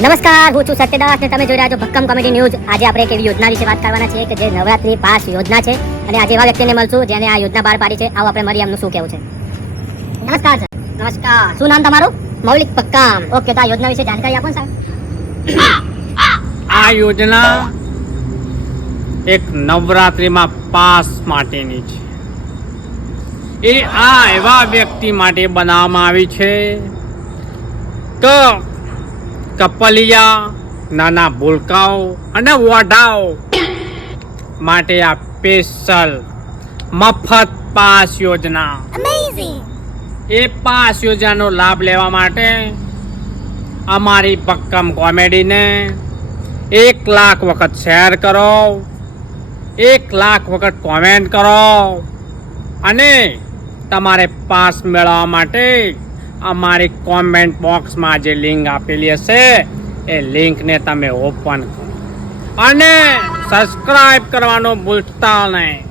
નમસ્કાર, હું છું સત્યદાસ ને તમે જોઈ રહ્યા છો ભક્કમ કોમેડી ન્યૂઝ। આજે આપણે એક એવી યોજના વિશે વાત કરવાના છીએ કે જે નવરાત્રી પાસ યોજના છે અને આજે એવા વ્યક્તિને મળશું જેને આ યોજના બહાર પાડી છે। આવો આપણે મળીએ, એમનું શું કહેવું છે। નમસ્કાર સર। નમસ્કાર। શું નામ તમારું? મૌલિક પક્કામ। ઓકે, તો આ યોજના વિશે જાણકારી આપો ને સાહેબ। આ યોજના એક નવરાત્રીમાં પાસ માટેની છે। એ આ એવા વ્યક્તિ માટે બનાવવામાં આવી છે કે કપલિયા, નાના ભૂલકાઓ અને વોઢાઓ માટે આ સ્પેશિયલ મફત પાસ યોજના। એ પાસ યોજનાનો લાભ લેવા માટે અમારી ભક્કમ કોમેડીને 1 લાખ વખત શેર કરો, 1 લાખ વખત કોમેન્ટ કરો અને તમારે પાસ મેળવવા માટે અમારી કોમેન્ટ બોક્સમાં જે લિંક આપેલી હશે એ લિંકને તમે ઓપન કરો અને સબસ્ક્રાઇબ કરવાનું ભૂલતા નહીં।